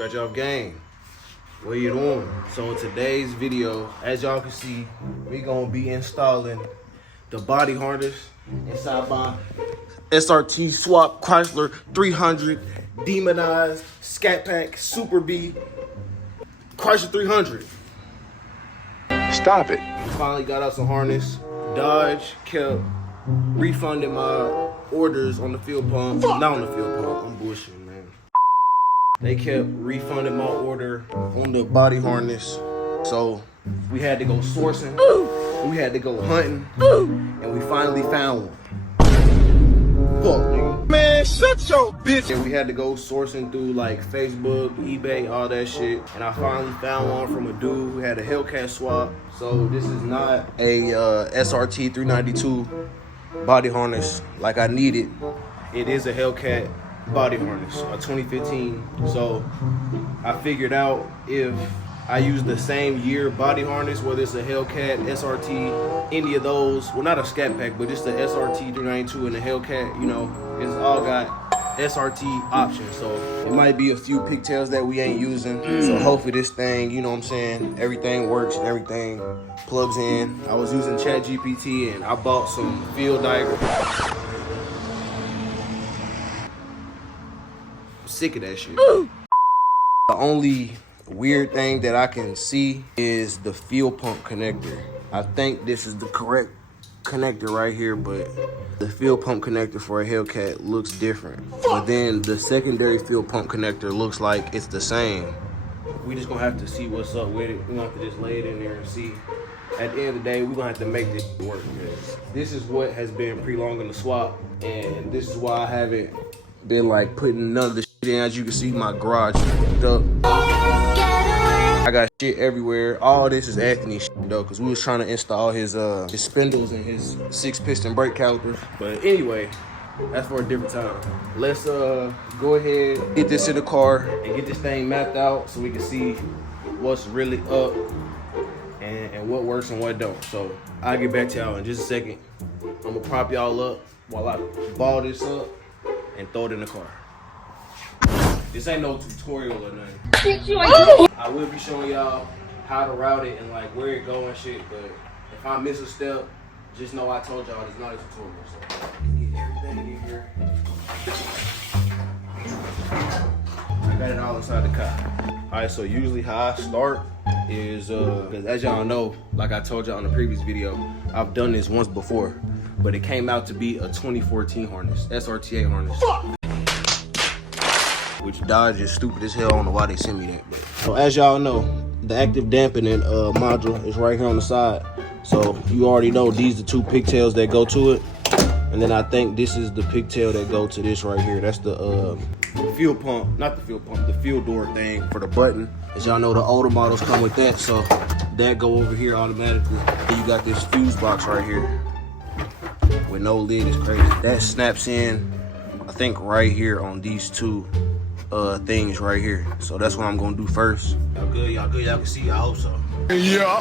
Scratch off gang. What you doing? So in today's video, as y'all can see, we gonna be installing the body harness inside my SRT swap Chrysler 300 demonized Scatpack Super B Chrysler 300. Stop it. We finally got us a harness. Dodge kept refunding my orders on the fuel pump. Not on the fuel pump, I'm bullshitting, man. They kept refunding my order on the body harness. So we had to go sourcing, we had to go hunting, and we finally found one. Fuck, nigga. Man, shut your bitch. And we had to go sourcing through like Facebook, eBay, all that shit. And I finally found one from a dude who had a Hellcat swap. So this is not a SRT 392 body harness like I needed. It is a Hellcat body harness, a 2015. So I figured out if I use the same year body harness, whether it's a Hellcat, SRT, any of those, well not a Scatpack, but just the SRT 392 and the Hellcat, you know, it's all got SRT options. So it might be a few pigtails that we ain't using. So hopefully this thing, you know what I'm saying, everything works and everything plugs in. I was using ChatGPT and I bought some field diagrams. I'm sick of that shit. The only weird thing that I can see is the fuel pump connector. I think this is the correct connector right here, but the fuel pump connector for a Hellcat looks different. But then the secondary fuel pump connector looks like it's the same. We just gonna have to see what's up with it. We're gonna have to just lay it in there and see. At the end of the day, we're gonna have to make this work, because this is what has been prolonging the swap, and this is why I haven't been like putting none of the shit in. As you can see, my garage is up. I got shit everywhere. All this is Anthony shit though, because we was trying to install his spindles and his 6-piston brake calipers. But anyway, that's for a different time. Let's go ahead, get this in the car and get this thing mapped out so we can see what's really up and what works and what don't. So I'll get back to y'all in just a second. I'm gonna prop y'all up while I ball this up and throw it in the car. This ain't no tutorial or nothing. I will be showing y'all how to route it and like where it go and shit, but if I miss a step, just know I told y'all it's not a tutorial. So get everything in here. I got it all inside the car. Alright, so usually how I start is, because as y'all know, like I told y'all in the previous video, I've done this once before, but it came out to be a 2014 harness, SRTA harness. Which Dodge is stupid as hell. I don't know why they sent me that. But. So as y'all know, the active dampening module is right here on the side. So you already know these are the two pigtails that go to it. And then I think this is the pigtail that go to this right here. That's the fuel pump, not the fuel pump, the fuel door thing for the button. As y'all know, the older models come with that. So that go over here automatically. And you got this fuse box right here with no lid. It's crazy. That snaps in, I think right here on these two things right here. So that's what I'm gonna do first. Y'all good? Y'all good? Y'all can see? I hope so. Yeah.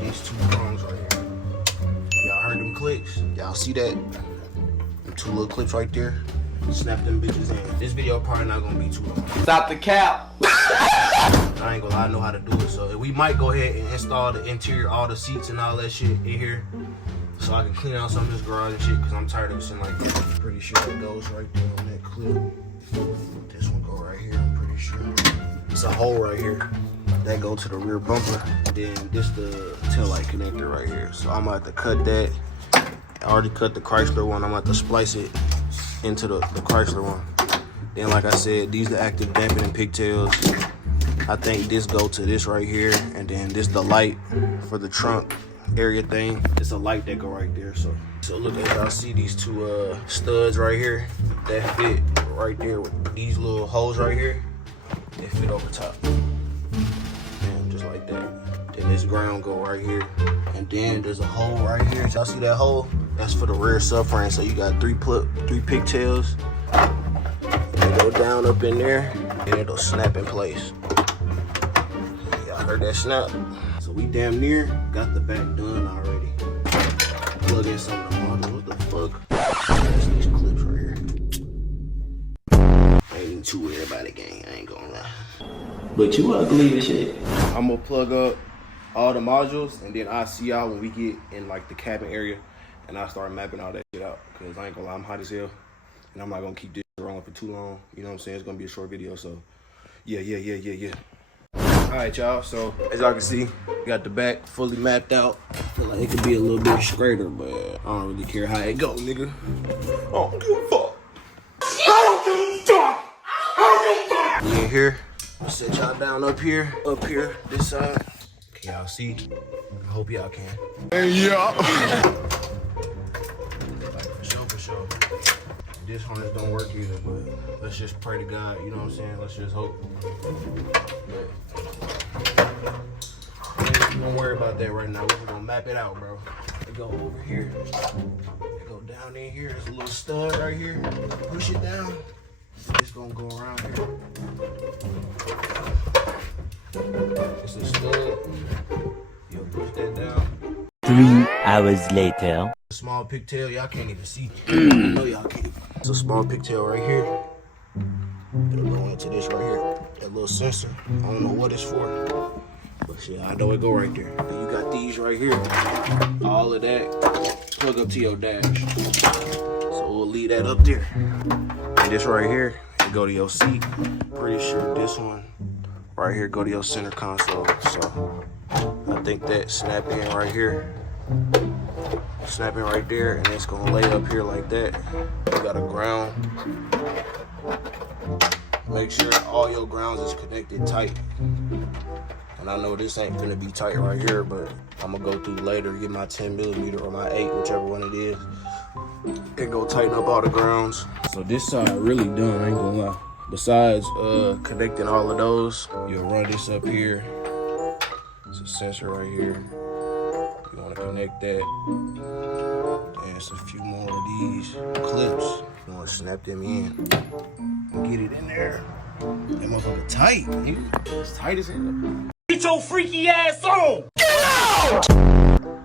These two prongs right here. Y'all heard them clicks? Y'all see that? Them two little clips right there. Snap them bitches in. This video probably not gonna be too long. Stop the cap. I ain't gonna lie, I know how to do it. So we might go ahead and install the interior, all the seats and all that shit in here, so I can clean out some of this garage and shit, because I'm tired of it sitting like that. I'm pretty sure it goes right there on that clip. This one go right here, I'm pretty sure. It's a hole right here. That go to the rear bumper. Then this the taillight connector right here. So I'm gonna have to cut that. I already cut the Chrysler one. I'm gonna have to splice it into the Chrysler one. Then like I said, these the active dampening pigtails. I think this go to this right here. And then this the light for the trunk area thing. It's a light that go right there. So look, as y'all see these two studs right here, that fit right there with these little holes right here. They fit over top. Damn, just like that. Then this ground go right here. And then there's a hole right here. Y'all see that hole? That's for the rear subframe. So you got three pigtails. They go down up in there and it'll snap in place. Y'all heard that snap? So we damn near got the back done already. Plug in some of the modules. What the fuck? That's these clips right here. ain't even too worried about it, gang. I ain't gonna lie. But you ugly as shit. I'm gonna plug up all the modules, and then I'll see y'all when we get in like the cabin area, and I'll start mapping all that shit out. Cause I ain't gonna lie, I'm hot as hell, and I'm not gonna keep this rolling for too long. You know what I'm saying? It's gonna be a short video, so yeah. All right, y'all. So as y'all can see, we got the back fully mapped out. I feel like it could be a little bit straighter, but I don't really care how it go, nigga. I don't give a fuck. We in here. I'll set y'all down up here, this side. Can y'all see? I hope y'all can. Yeah. Like, for sure. This harness don't work either, but let's just pray to God, you know what I'm saying? Let's just hope. Don't worry about that right now. We're gonna map it out, bro. They go over here. They go down in here. There's a little stud right here. Push it down. It's gonna go around here. It's a stud. You'll push that down. 3 hours later. A small pigtail, y'all can't even see. I know y'all can't. It's a small pigtail right here. It'll go into this right here. That little sensor. I don't know what it's for. But shit, I know it go right there. You got these right here. All of that plug up to your dash. So we'll leave that up there. And this right here, it go to your seat. Pretty sure this one right here go to your center console. So I think that snap in right here. Snap in right there, and it's gonna lay up here like that. You got a ground. Make sure all your grounds is connected tight. And I know this ain't gonna be tight right here, but I'm gonna go through later, get my 10mm or my 8, whichever one it is, and go tighten up all the grounds. So this side really done, I ain't gonna lie. Besides connecting all of those, you'll run this up here. It's a sensor right here. You wanna connect that. And it's a few more of these clips. You wanna snap them in and get it in there. That motherfucker tight. It's tight as hell. Get your freaky ass on! Get out!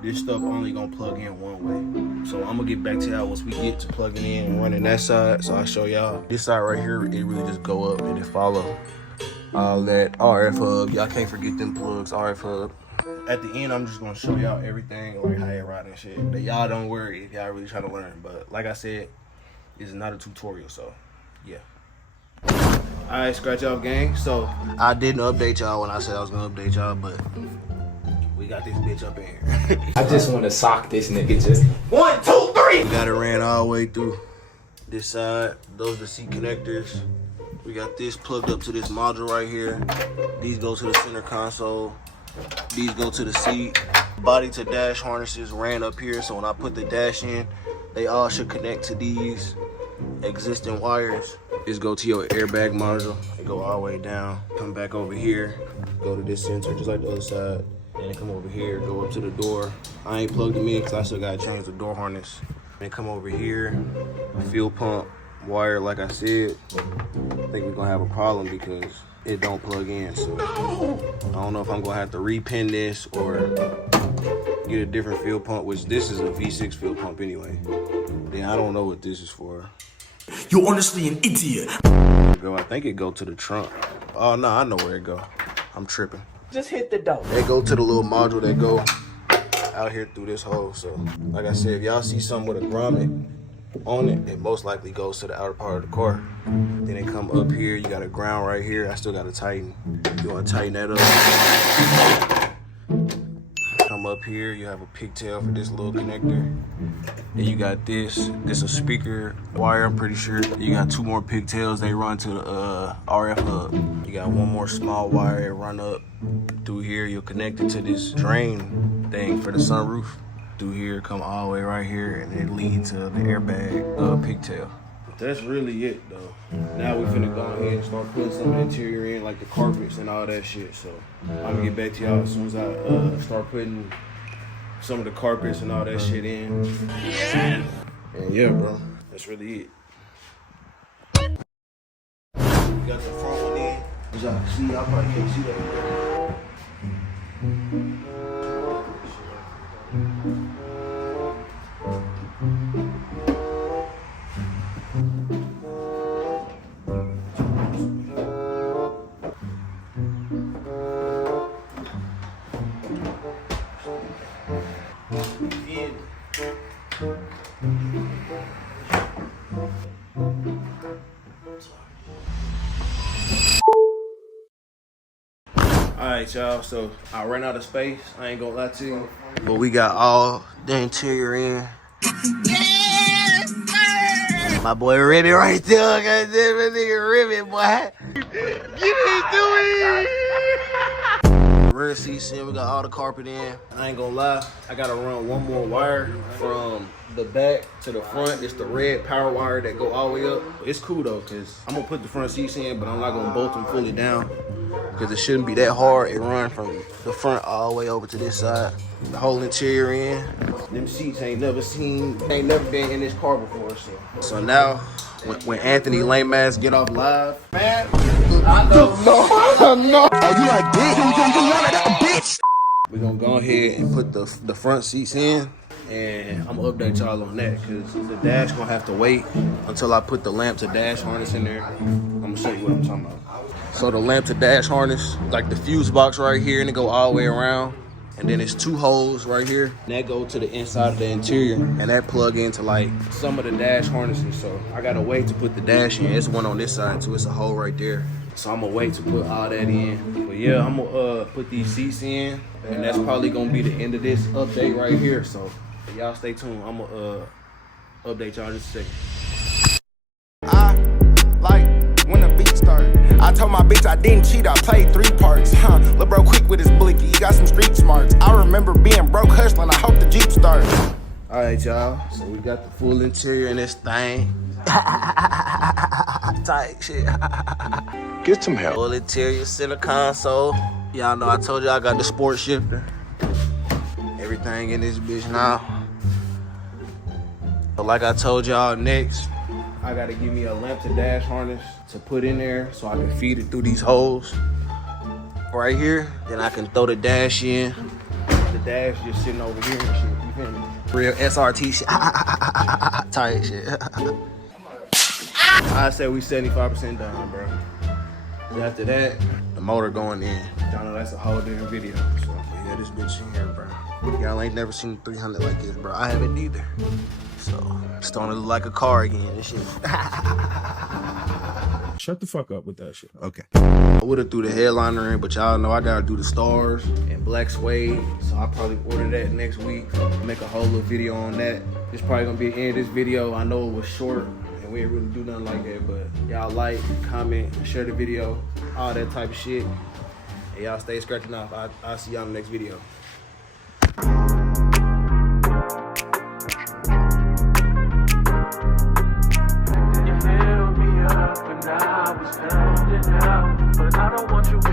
This stuff only gonna plug in one way. So I'm gonna get back to y'all once we get to plugging in and running that side. So I'll show y'all. This side right here, it really just go up and it follow all that RF hub. Y'all can't forget them plugs, RF hub. At the end, I'm just gonna show y'all everything, like how it ride and shit. That y'all don't worry if y'all really try to learn. But like I said, this is not a tutorial, so yeah. Alright, scratch off gang. So I didn't update y'all when I said I was gonna update y'all, but we got this bitch up in here. I just want to sock this nigga just 1, 2, 3. We got it ran all the way through this side. Those are the seat connectors. We got this plugged up to this module right here. These go to the center console. These go to the seat. Body to dash harnesses ran up here, so when I put the dash in, they all should connect to these existing wires. This go to your airbag module. They go all the way down. Come back over here. Go to this sensor, just like the other side. Then they come over here, go up to the door. I ain't plugged them in because I still gotta change the door harness. Then come over here, fuel pump wire, like I said. I think we're gonna have a problem because it don't plug in. So I don't know if I'm gonna have to repin this or get a different fuel pump, which this is a V6 fuel pump anyway. Then I don't know what this is for. You're honestly an idiot. I think it go to the trunk. Oh no, I know where it go. I'm tripping. Just hit the door. They go to the little module that go out here through this hole. So like I said, if y'all see something with a grommet on it, it most likely goes to the outer part of the car. Then they come up here, you got a ground right here. I still gotta tighten. You wanna tighten that up. Come up here, you have a pigtail for this little connector. Then you got this a speaker wire, I'm pretty sure. You got 2 more pigtails, they run to the RF hub. You got 1 more small wire, it run up through here. You'll connect it to this drain thing for the sunroof. Through here, come all the way right here, and it leads to the airbag pigtail. That's really it though. Now we finna go ahead and start putting some interior in, like the carpets and all that shit. So I'm gonna get back to y'all as soon as I start putting some of the carpets and all that shit in. Yeah. And yeah, bro, that's really it. We got the front one in. As y'all can see, y'all probably can't see that. Alright, y'all, so I ran out of space. I ain't gonna lie to you. But we got all the interior in. My boy Ribby right there. God damn it, nigga Ribby, boy. Get into it. Rear seats in, we got all the carpet in. I ain't gonna lie, I gotta run one more wire from the back to the front. It's the red power wire that go all the way up. It's cool though, cause I'm gonna put the front seats in, but I'm not gonna bolt them fully down, cause it shouldn't be that hard. It run from the front all the way over to this side. The whole interior in. Them seats ain't never been in this car before. So now, when Anthony lame ass get off live, man, I know. No. Oh, you like this? You like that, bitch? We gonna go ahead and put the front seats in, and I'm gonna update y'all on that, cause the dash gonna have to wait until I put the lamp to dash harness in there. I'm gonna show you what I'm talking about. So the lamp to dash harness, like the fuse box right here, and it go all the way around. And then there's 2 holes right here, and that go to the inside of the interior, and that plug into like some of the dash harnesses. So I gotta wait to put the dash in. It's one on this side too, it's a hole right there. So I'm gonna wait to put all that in. But yeah, I'm gonna put these seats in, and that's probably gonna be the end of this update right here. So y'all stay tuned. I'm gonna update y'all just a second. I like when the beat started. I told my bitch I didn't cheat, I played 3 parts. Lil' bro quick with his blicky, he got some street smarts. I remember being broke hustling, I hope the Jeep starts. Alright, y'all, so we got the full interior in this thing. Tight shit. Get some help. Full interior, center console. Y'all know I told y'all I got the sport shifter. Everything in this bitch now. But like I told y'all, next, I gotta give me a lamp to dash harness to put in there so I can feed it through these holes right here. Then I can throw the dash in. The dash just sitting over here and shit, you feel me? Real SRT shit. Tight shit. I say we 75% done, bro. And after that, the motor going in. Y'all know that's a whole different video. So yeah, this bitch in here, bro. Y'all ain't never seen 300 like this, bro. I haven't either. So it's starting to look like a car again. This shit. Shut the fuck up with that shit. Okay. I would've threw the headliner in, but y'all know I gotta do the stars and black suede. So I'll probably order that next week. Make a whole little video on that. This probably gonna be the end of this video. I know it was short and we didn't really do nothing like that, but y'all like, comment, share the video, all that type of shit. And y'all stay scratching off. I'll see y'all in the next video. But I don't want you with me.